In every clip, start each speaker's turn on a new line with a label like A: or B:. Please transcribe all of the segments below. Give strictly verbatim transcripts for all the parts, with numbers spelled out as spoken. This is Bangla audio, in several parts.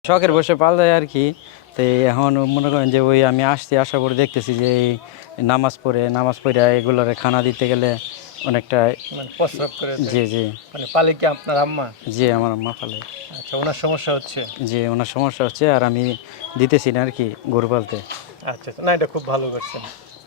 A: শখের বসে পালা যায় আর কি। তো এখন মনে করেন যে ওই আমি আসছি, আসার পরে দেখতেছি যে এই নামাজ পড়ে নামাজ পড়ে এগুলোর খানা দিতে গেলে অনেকটা
B: মানে প্রস্রাব করে দেয়।
A: জি জি
B: মানে পালে কি আপনার আম্মা?
A: জি আমার আম্মা পালে।
B: আচ্ছা, ওনার সমস্যা হচ্ছে?
A: জি ওনার সমস্যা হচ্ছে আর আমি দিতেছি না আর কি গরু পালতে।
B: আচ্ছা আচ্ছা, না এটা খুব ভালো করছেন।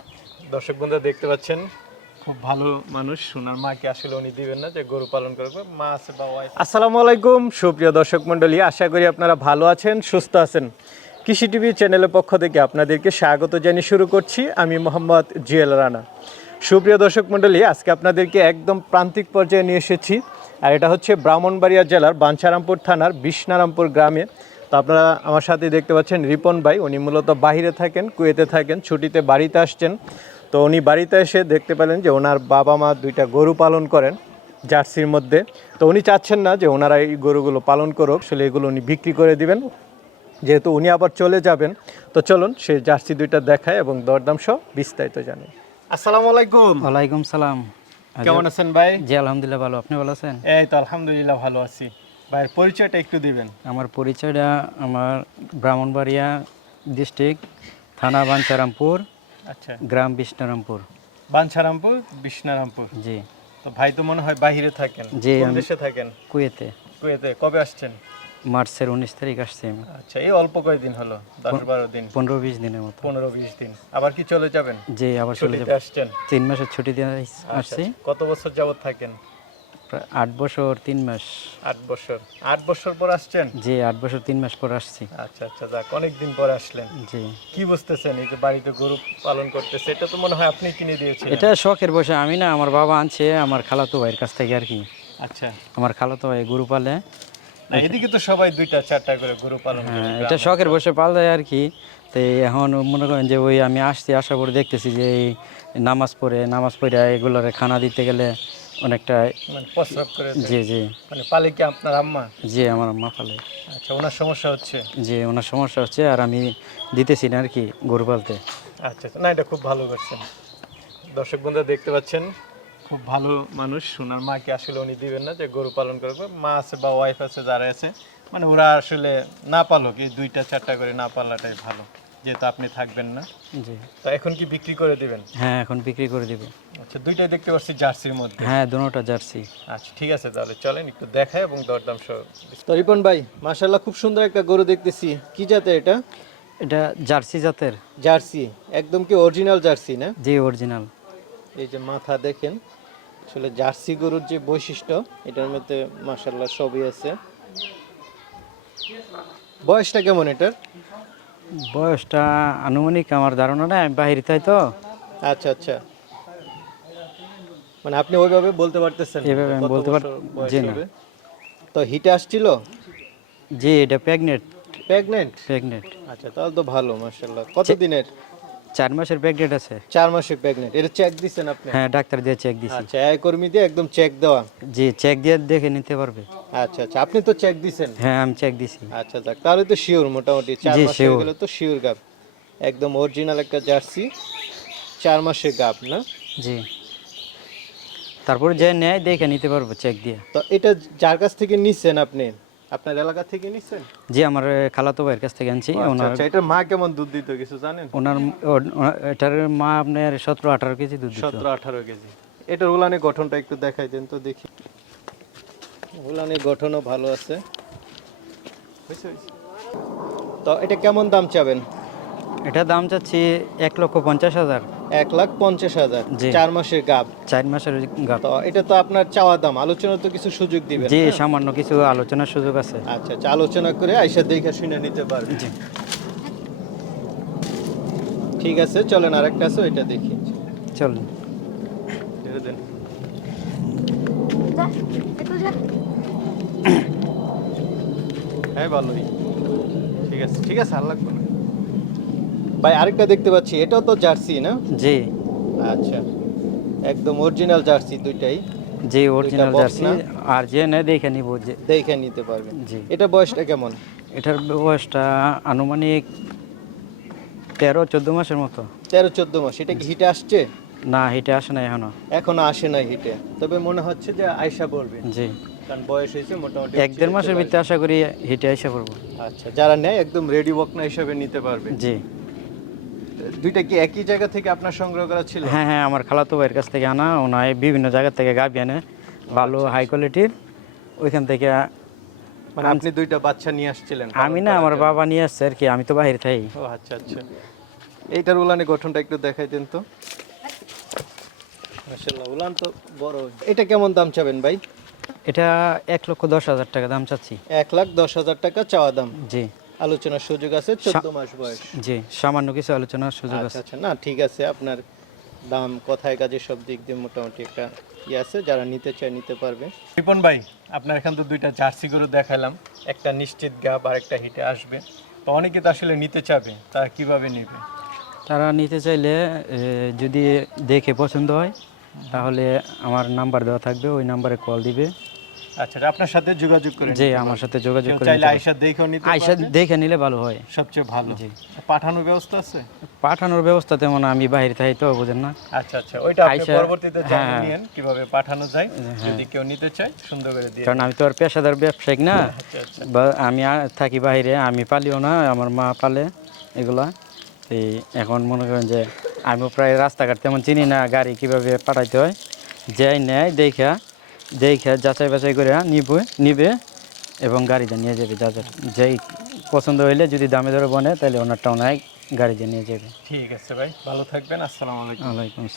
B: দর্শক বন্ধুরা দেখতে পাচ্ছেন, খুব ভালো মানুষ। ওনার মাকে আসলে উনি দিবেন না যে গরু পালন করবে, মা আছে বা ওয়াইফ। আসসালামু আলাইকুম সুপ্রিয় দর্শক মণ্ডলী, আশা করি আপনারা ভালো আছেন, সুস্থ আছেন। কৃষি টিভি চ্যানেলের পক্ষ থেকে আপনাদেরকে স্বাগত জানিয়ে শুরু করছি আমি মোহাম্মদ জুয়েল রানা। সুপ্রিয় দর্শক মণ্ডলী, আজকে আপনাদেরকে একদম প্রান্তিক পর্যায়ে নিয়ে এসেছি, আর এটা হচ্ছে ব্রাহ্মণবাড়িয়া জেলার বাঞ্ছারামপুর থানার বিষ্ণারামপুর গ্রামে। তো আপনারা আমার সাথে দেখতে পাচ্ছেন রিপন ভাই, উনি মূলত বাহিরে থাকেন, কুয়েতে থাকেন, ছুটিতে বাড়িতে আসছেন। তো উনি বাড়িতে এসে দেখতে পেলেন যে ওনার বাবা মা দুইটা গরু পালন করেন জার্সির মধ্যে। তো উনি চাচ্ছেন না যে ওনারা এই গরুগুলো পালন করুক, আসলে এগুলো উনি বিক্রি করে দিবেন, যেহেতু উনি আবার চলে যাবেন। তো চলুন সেই জার্সি দুইটা দেখায় এবং দরদাম সহ বিস্তারিত জানি। আসসালামু আলাইকুম।
A: ওয়ালাইকুম সালাম।
B: কেমন আছেন ভাই?
A: জি আলহামদুলিল্লাহ ভালো, আপনি ভালো আছেন?
B: এই তো আলহামদুলিল্লাহ ভালো আছি। ভাইয়ের পরিচয়টা একটু দিবেন।
A: আমার পরিচয়টা আমার ব্রাহ্মণবাড়িয়া ডিস্ট্রিক্ট, থানা বাঞ্ছারামপুর,
B: আচ্ছা,
A: গ্রাম বিষ্ণারামপুর।
B: বাঞ্ছারামপুর বিষ্ণারামপুর।
A: জি
B: তো ভাই তো মনে হয় বাহিরে থাকেন।
A: জি,
B: কোন
A: আমি-
B: দেশে থাকেন?
A: কুয়েতে।
B: কুয়েতে। কবে আসছেন?
A: মার্চের উনিশ তারিখ আসছি আমি।
B: আচ্ছা, এই অল্প কয়েকদিন হলো, দশ বারো দিন,
A: পনেরো বিশ দিনের মতো।
B: পনেরো বিশ দিন। আবার কি চলে যাবেন?
A: জি আবার চলে
B: ছুটিতে
A: যাব।
B: আসছেন?
A: তিন মাসের ছুটি দিয়ে আইস-
B: আচ্ছা,
A: আসছি।
B: কত বছর যাবত থাকেন?
A: প্রায় আট বছর তিন মাস।
B: আট বছর। আট বছর পর আসছেন?
A: জি আট বছর তিন মাস পর আসছি।
B: আচ্ছা আচ্ছা, যাক, অনেক দিন পর আসলেন।
A: জি
B: কি বুঝতেছেন এই যে বাড়িতে গরু পালন করতেছে? এটা তো মনে হয় আপনি কিনে দিয়েছেন।
A: এটা শখের বসে, আমি না, আমার বাবা আনছে আমার খালাতো ভাইয়ের কাছ থেকে আর কি।
B: আচ্ছা,
A: আমার খালাতো ভাই গরু পালে।
B: না এদিকে তো সবাই দুইটা চারটা করে গরু পালন করে।
A: হ্যাঁ এটা শখের বসে পালা যায় আর কি। তো এখন মনে করেন যে ওই আমি আসছি, আসার পরে দেখতেছি যে এই নামাজ পড়ে নামাজ পড়ে এগুলোর খানা দিতে গেলে অনেকটা
B: মানে প্রস্রাব করে দেয়।
A: জি জি
B: মানে পালে কি আপনার আম্মা?
A: জি আমার আম্মা পালে।
B: আচ্ছা, ওনার সমস্যা হচ্ছে?
A: জি ওনার সমস্যা হচ্ছে আর আমি দিতেছি না আর কি গরু পালতে।
B: আচ্ছা আচ্ছা, না এটা খুব ভালো করছেন। দর্শক বন্ধুরা দেখতে পাচ্ছেন, খুব ভালো মানুষ। ওনার মাকে আসলে উনি দিবেন না যে গরু পালন করবে, মা আছে বা ওয়াইফ আছে যারা আছে, মানে ওরা আসলে না পালক, এই দুইটা চারটা করে না পালাটাই ভালো, যেহেতু আপনি থাকবেন না।
A: জি
B: তো এখন কি বিক্রি করে দিবেন?
A: হ্যাঁ এখন বিক্রি করে দিব।
B: আচ্ছা, দুইটাই দেখতে পাচ্ছি জার্সির মধ্যে।
A: হ্যাঁ দুটোটা জার্সি।
B: আচ্ছা ঠিক আছে, তাহলে চলেন একটু দেখাই এবং দরদাম সহ। তো রিপন ভাই, মাশাআল্লাহ খুব সুন্দর একটা গরু দেখতেছি। কি জাতে এটা?
A: এটা জার্সি জাতের।
B: জার্সি। একদম কি অরিজিনাল জার্সি না?
A: জি অরিজিনাল।
B: এই যে মাথা দেখেন, আসলে জার্সি গরুর যে বৈশিষ্ট্য, এটার মধ্যে মাশাআল্লাহ সবই আছে। বয়সটা কেমন এটার?
A: বয়সটা আনুমানিক আমার ধারণা নেই, আমি বাহিরে তাই তো।
B: আচ্ছা আচ্ছা, মানে আপনি ওইভাবে বলতে পারতেছেন না
A: এভাবে আমি
B: কত
A: বলতে পার
B: বছর বয়স
A: জি না।
B: হবে? তো হিটে আসছিল?
A: জি এটা প্রেগনেন্ট।
B: প্রেগনেন্ট?
A: প্রেগনেন্ট
B: আচ্ছা, তাহলে তো ভালো মাশাআল্লাহ। কত দিনের?
A: চার মাসের প্রেগনেন্ট আছে।
B: চার মাসের প্রেগনেন্ট। এটা চেক দিছেন আপনি?
A: হ্যাঁ ডাক্তার দিয়ে চেক দিছি।
B: আচ্ছা, এই কর্মী দিয়ে একদম চেক দেওয়া?
A: জি চেক দিয়ে দেখে নিতে পারবে।
B: আচ্ছা আচ্ছা, আপনি তো চেক দিছেন?
A: হ্যাঁ আমি চেক দিছি।
B: আচ্ছা যাক, তাহলে তো শিওর, মোটামুটি চার
A: জি,
B: মাস হয়ে
A: sure।
B: গেলে তো শিওর গাব। একদম অরিজিনাল একটা জার্সি, চার মাসের গাব না?
A: জি তারপরে যে নেয় দেখে নিতে পারবো চেক দিয়ে।
B: তো এটা যার কাছ থেকে নিছেন আপনি, আপনার এলাকা থেকে নিছেন?
A: জি আমার খালাতো ভাইয়ের কাছ থেকে আনছি।
B: আচ্ছা
A: ওনার
B: আচ্ছা, এটার মা কেমন দুধ দিত কিছু জানেন?
A: ওনার ও- ওনার- এটার মা আপনার সতেরো আঠারো কেজি দুধ দিত।
B: সতেরো আঠারো কেজি। এটার উলানের গঠনটা একটু দেখাই দেন তো দেখি। উলানের গঠনও ভালো আছে। হয়েছে, হয়েছে। তো এটা কেমন দাম চাবেন?
A: এটা দাম চাচ্ছি এক লক্ষ পঞ্চাশ হাজার।
B: এক লাখ পঞ্চাশ হাজার।
A: জি।
B: চার মাসের গাব।
A: চার মাসের গাব।
B: তো এটা তো আপনার চাওয়া দাম, আলোচনা তো কিছু সুযোগ দিবেন?
A: জি
B: হ্যাঁ?
A: সামান্য কিছু আলোচনার সুযোগ আছে।
B: আচ্ছা আচ্ছা, আলোচনা করে আইসা দেখে শুনে নিতে পারবেন।
A: জি
B: ঠিক আছে, চলেন আরেকটা আছে ওইটা দেখি।
A: চলুন।
B: ছেড়ে দেন। হ্যাঁ ভালোই। ঠিক আছে ঠিক আছে, আর লাগবে না। ভাই আরেকটা দেখতে পাচ্ছি, এটাও তো জার্সি না?
A: জি
B: আচ্ছা, একদম অরিজিনাল জার্সি দুইটাই।
A: জি অরিজিনাল
B: box
A: জার্সি।
B: না?
A: আর যে নেয় দেখে নিব যে।
B: দেখে নিতে পারবেন।
A: জি
B: এটা বয়সটা কেমন?
A: এটার বয়সটা আনুমানিক তেরো চোদ্দ মাসের মতো।
B: তেরো চোদ্দ মাস। এটা কি হিটে আসছে?
A: না হিটে আসে না এখনো।
B: এখনো আসে নাই হিটে, তবে মনে হচ্ছে যে আয়সা বলবে।
A: জি
B: কারণ বয়স হয়েছে মোটামুটি
A: এক দেড় মাসের ভিতরে আশা করি হিটে এসে পড়বো।
B: আচ্ছা, যারা নেয় একদম রেডি বকনা হিসেবে নিতে পারবে।
A: জি।
B: দুইটা কি একই জায়গা থেকে আপনার সংগ্রহ করা ছিল?
A: হ্যাঁ হ্যাঁ, আমার খালাতো ভাইয়ের কাছ থেকে আনা, ওনায় বিভিন্ন জায়গা থেকে গাভী আনে ভালো হাই কোয়ালিটির, ওইখান থেকে।
B: মানে আপনি দুইটা বাচ্চা নিয়ে আসছিলেন?
A: আমি না, আমার বাবা নিয়ে আসছে আর কি, আমি তো বাইরে থাই।
B: ও আচ্ছা আচ্ছা। এইটার উলানের গঠনটা একটু দেখাই দেন তো। মাশাআল্লাহ, উলান তো বড়। এটা কেমন দাম চাবেন ভাই?
A: এটা এক লক্ষ দশ হাজার টাকা দাম চাচ্ছি।
B: এক লাখ দশ হাজার টাকা চাওয়া দাম।
A: জি।
B: আলোচনার সুযোগ আছে, চোদ্দ মাস বয়স।
A: জি, সামান্য কিছু আলোচনার সুযোগ
B: আচ্ছা
A: আছে।
B: আচ্ছা, না ঠিক আছে, আপনার দাম কথায় কাজে সব দিক দিয়ে মোটামুটি একটা ইয়ে আছে, যারা নিতে চায় নিতে পারবে। রিপন ভাই, আপনার এখান তো দুইটা জার্সি গরু দেখালাম, একটা নিশ্চিত গাব আর একটা হিটে আসবে, তো অনেকে তো আসলে নিতে চাবে, তারা কিভাবে নেবে?
A: তারা নিতে চাইলে এ, যদি দেখে পছন্দ হয় তাহলে আমার নাম্বার দেওয়া থাকবে, ওই নাম্বারে কল দিবে।
B: আচ্ছা, আপনার সাথে যোগাযোগ করে
A: জি,
B: নিতে
A: আমার
B: পারবে।
A: সাথে যোগাযোগ
B: কেউ
A: করে
B: চাইলে
A: নিতে পারবে।
B: আয়সা দেখেও নিতে
A: আইসা
B: পারবে,
A: দেখে নিলে ভালো হয়,
B: সবচেয়ে ভালো।
A: জি।
B: পাঠানোর ব্যবস্থা আছে?
A: পাঠানোর ব্যবস্থা তেমন আমি বাইরে থাই তো, বুঝেন না।
B: আচ্ছা আচ্ছা, ওইটা আপনি
A: আইসা-
B: পরবর্তীতে জানিয়ে
A: হ্যাঁ।
B: নিয়েন কিভাবে পাঠানো যায়, যদি কেউ নিতে চায় সুন্দর করে দিয়ে।
A: কারণ আমি তো আর পেশাদার ব্যবসায়িক না,
B: আচ্ছা আচ্ছা,
A: বা আমি আ- থাকি বাইরে, আমি পালিও না, আমার মা পালে এগুলা। এই এখন মনে করেন যে আমিও প্রায় রাস্তাঘাট তেমন চিনি না, গাড়ি কিভাবে পাঠাইতে হয়, যাই নেয় দেখা দেখা যাচাই বাছাই করে নিবে নিবে এবং গাড়িতে নিয়ে যাবে। যা যা যেই পছন্দ হইলে যদি দামে দরে বনে তাহলে ওনারটা ওনায় গাড়িতে নিয়ে যাবে।
B: ঠিক আছে ভাই, ভালো থাকবেন, আসসালামু আলাইকুম।
A: ওয়ালাইকুম